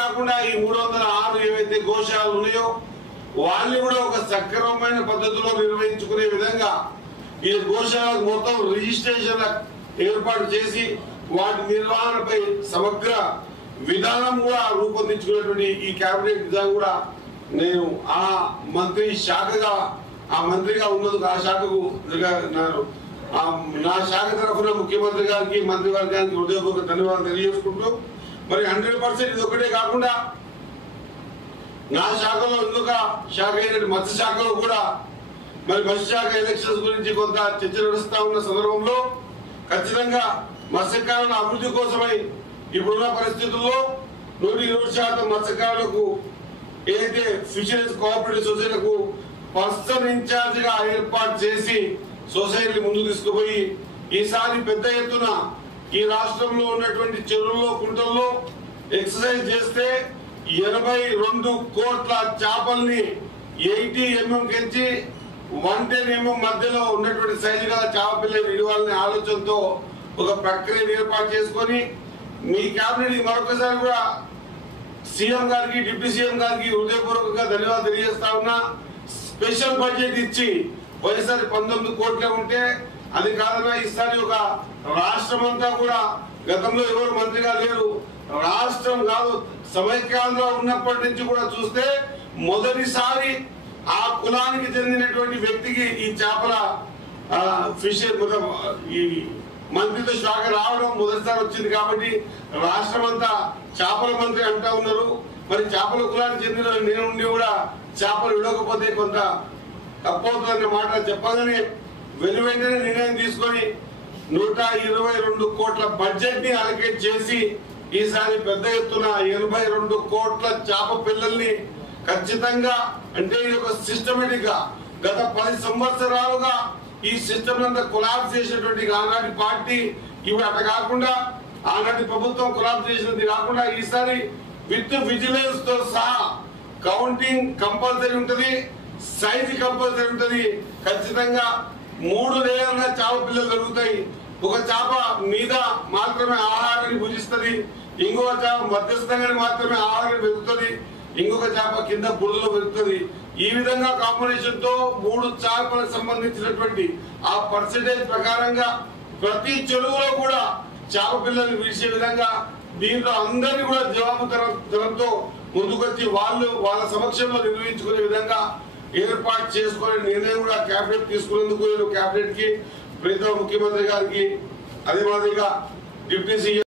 కాకుండా ఈ 306 ఏవైతే గోశాలలు ఉన్నాయో వాళ్ళని కూడా ఒక సక్రమమైన పద్ధతిలో నిర్వహించుకునే విధంగా ఈ గోశాలకు మొత్తం రిజిస్ట్రేషన్ ఏర్పాటు చేసి వాటి నిర్వహణపై సమగ్ర విధానం కూడా రూపొందించుకునేటువంటి ఈ కేబినెట్ విధానం కూడా నేను ఆ మంత్రి శాఖగా ఆ మంత్రిగా ఉన్నందుకు ఆ శాఖకు నా శాఖ తరఫున ముఖ్యమంత్రి గారికి మంత్రివర్గానికి హృదయపూర్వక ధన్యవాదాలు తెలియజేసుకుంటూ మరి 100% ఇది ఒకటే కాకుండా నా శాఖలో ఇంకొక శాఖ అయిన మత్స్య శాఖలో కూడా మరి మత్స్య శాఖ ఎలక్షన్స్ గురించి కొంత చర్చ నడుస్తా ఉన్న సందర్భంలో ఖచ్చితంగా మత్స్యకారుల అభివృద్ధి కోసమై ఇప్పుడున్న పరిస్థితుల్లో 100% మత్స్యకారులకు ఏదైతే ఫిషరీస్ కోఆపరేటివ్ సొసైటీలకు పర్సన్ ఇన్ఛార్జ్ గా ఏర్పాటు చేసి సొసైటీ ముందుకు తీసుకుపోయి ఈసారి పెద్ద ఎత్తున ఈ రాష్ట్రంలో ఉన్నటువంటి చెరువుల్లో కుంటల్లో ఎక్సర్సైజ్ చేస్తే 82 కోట్ల చేపల్ని 80 mm కెంచి 110 mm మధ్యలో ఉన్నటువంటి సైజు గల చేప పిల్లలు ఇవ్వాలనే ఆలోచనతో ఒక ప్రక్రియను ఏర్పాటు చేసుకొని మీ కేబినెట్ మరొకసారి కూడా సీఎం గారికి డిప్యూటీ సీఎం గారికి హృదయపూర్వకంగా ధన్యవాదాలు తెలియజేస్తా ఉన్నా. స్పెషల్ బడ్జెట్ ఇచ్చి పోయినసారి 19 కోట్లే ఉంటే అది కాదన్నా ఈసారి ఒక రాష్ట్రం అంతా కూడా గతంలో ఎవరు మంత్రిగా లేరు రాష్ట్రం కాదు సమైక్యాంధ్ర ఉన్నప్పటి నుంచి కూడా చూస్తే మొదటిసారి ఆ కులానికి చెందినటువంటి వ్యక్తికి ఈ చేపల ఫిషర్ ఈ మంత్రితో శాఖ రావడం మొదటిసారి వచ్చింది కాబట్టి రాష్ట్రం అంతా చేపల మంత్రి అంటా ఉన్నారు. మరి చేపల కులానికి చెందిన నేను కూడా చేపలు విడవకపోతే కొంత తప్పవుతుందన్న మాట చెప్పగానే వెంటనే నిర్ణయం తీసుకొని 122 కోట్ల బడ్జెట్ ని అలకేట్ చేసి ఈసారి పెద్ద ఎత్తున 82 కోట్ల చేప పిల్లల్ని ఖచ్చితంగా అంటే ఇది ఒక సిస్టమేటిక్ గా గత 10 సంవత్సరాలుగా ఈ సిస్టమ్ అంతా కొలాప్స్ చేసినటువంటి ఆనాటి పార్టీ ఇవి అట్లా కాకుండా ఆనాటి ప్రభుత్వం కొలాప్స్ చేసినది కాకుండా ఈసారి విత్ విజిలెన్స్ తో సహా కౌంటింగ్ కంపల్సరీ ఉంటది సైజ్ కంపల్సరీ ఉంటది. ఖచ్చితంగా 3 లేయర్లుగా చేప పిల్లలు దొరుకుతాయి. ఒక చేప మీద మాత్రమే ఆహారాన్ని భుజిస్తుంది, ఇంకొక చేప మధ్యస్థంగా మాత్రమే ఆహారాన్ని పెరుగుతుంది, ఇంకొక చేప కింద బురదలో పెరుగుతుంది. ఈ విధంగా కాంబినేషన్ తో 3 చేపలకు సంబంధించినటువంటి ఆ పర్సెంటేజ్ ప్రకారంగా ప్రతి చెరువులో కూడా చేప పిల్లల్ని విడిచే విధంగా దీంట్లో అందరినీ కూడా జవాబుదారీతో ముందుకొచ్చి వాళ్ళ సమక్షంలో నిర్వహించుకునే విధంగా ఏర్పాటు చేసుకునే నిర్ణయం కూడా కేబినెట్ తీసుకునేందుకు నేను కేబినెట్ కి ప్రీతం ముఖ్యమంత్రి గారికి అదే మాదిరిగా డిప్యూటీ సీఎం